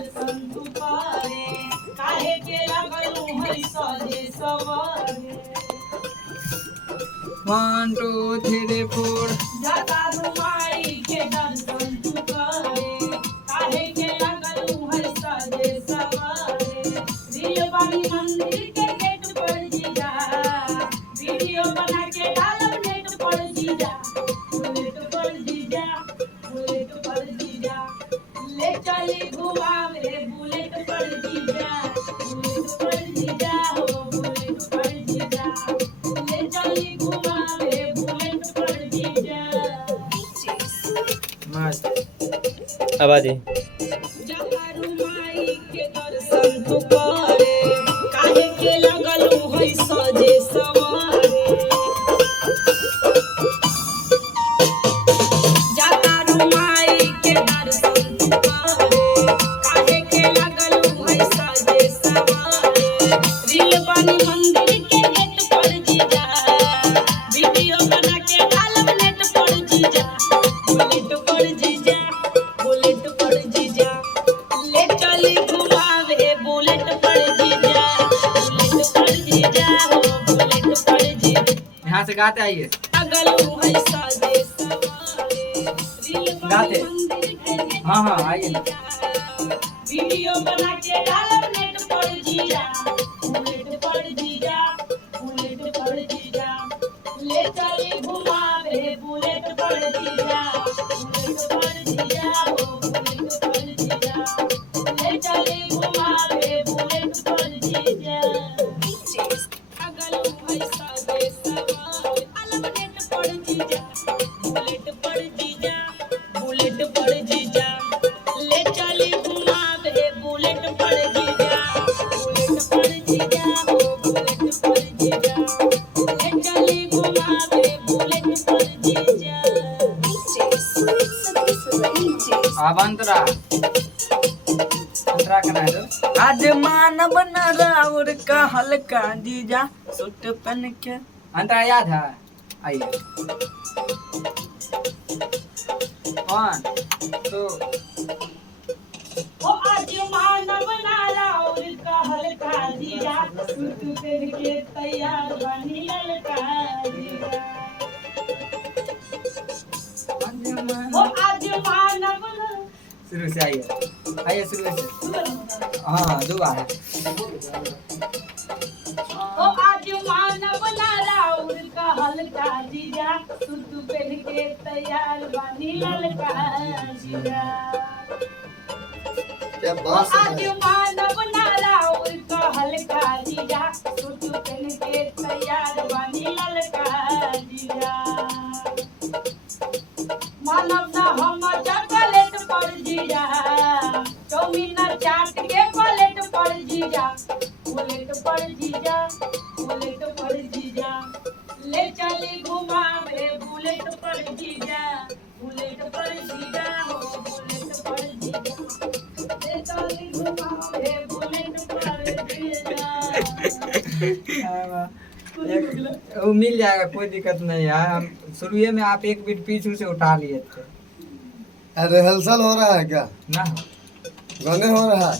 दर्शन तू करे काहे के लगलू है सजे सवारे 1 2 3 4 जाता रुमाई के दर्शन तू करे काहे के लगलू है सजे सवारे दिल बानी मंदिर के गेट पर जीजा वीडियो बना के डालब नेट पर जीजा बुलेट पर जीजा बुलेट पर जीजा ले चली घुमावे बुलेट पर जीजा बुलेट पर जीजा हो बुलेट पर जीजा ले चली घुमावे बुलेट पर जीजा मस्त आवाज़ जाता रुमाई के दर्शन तू करे काहे के लगलू है सजे सवारे जाता रुमाई के दर्शन तू करे काहे के लगलू है सजे सवारे रील बनी मंदिर के गेट पर जीजा वीडियो बना के डालब नेट पर जीजा बुलेट पर जीजा बुलेट पर जीजा ले चली घुमावे बुलेट पर जीजा बुलेट पर जीजा हो बुलेट पर जीजा यहाँ से गाते आइए लगलू है सजे सवारे रील गाते। बनी मंदिर के गेट हाँ हाँ आइए ना वीडियो बना के डालब नेट पर जीजा बुलेट पर जीजा बुलेट पर जीजा ले चली घुमावे बुलेट पर जीजा बुलेट पर जीजा हो बुलेट पर जीजा ले चली घुमावे बुलेट पर जीजा अगलू है सजे सवारे अलग नेट पर जीजा बुलेट पर जीजा बुलेट पर जीजा ले चली घुमावे बुलेट पर जीजा बुलेट पर जीजा हो बुलेट पर जीजा ले चली घुमावे बुलेट पर जीजा अंतरा करना है तो आज मानव न राउर का हल्का जीजा सूट पहन के अंतरा याद है आइए 1 2 ओ आज मानव नारा और कहल का जीजा सूट पहन के तैयार बनी ललका जीजा ओ आज मानव शुरू से आइए आइए शुरू से हाँ दोबारा ओ आज मानव नारा और कहल का जीजा सूट पहन के तैयार बनी ललका जीजा क्या ओ बात आज है मानव नारा और कहल का जीजा सूट पहन के तैयार बनी ललका जीजा मानव ना हम चॉकलेट पर जीजा चौमीन चाट के प्लेट पर जीजा बुलेट पर जीजा बुलेट पर जीजा ले चली घुमावे बुलेट पर जीजा बुलेट पर जीजा हो बुलेट पर जीजा ले चली घुमावे बुलेट पर जीजा वो मिल जाएगा कोई दिक्कत नहीं है हम शुरू में आप एक बीट पीछू से उठा लिए थे रिहर्सल हो रहा है क्या ना गाने हो रहा है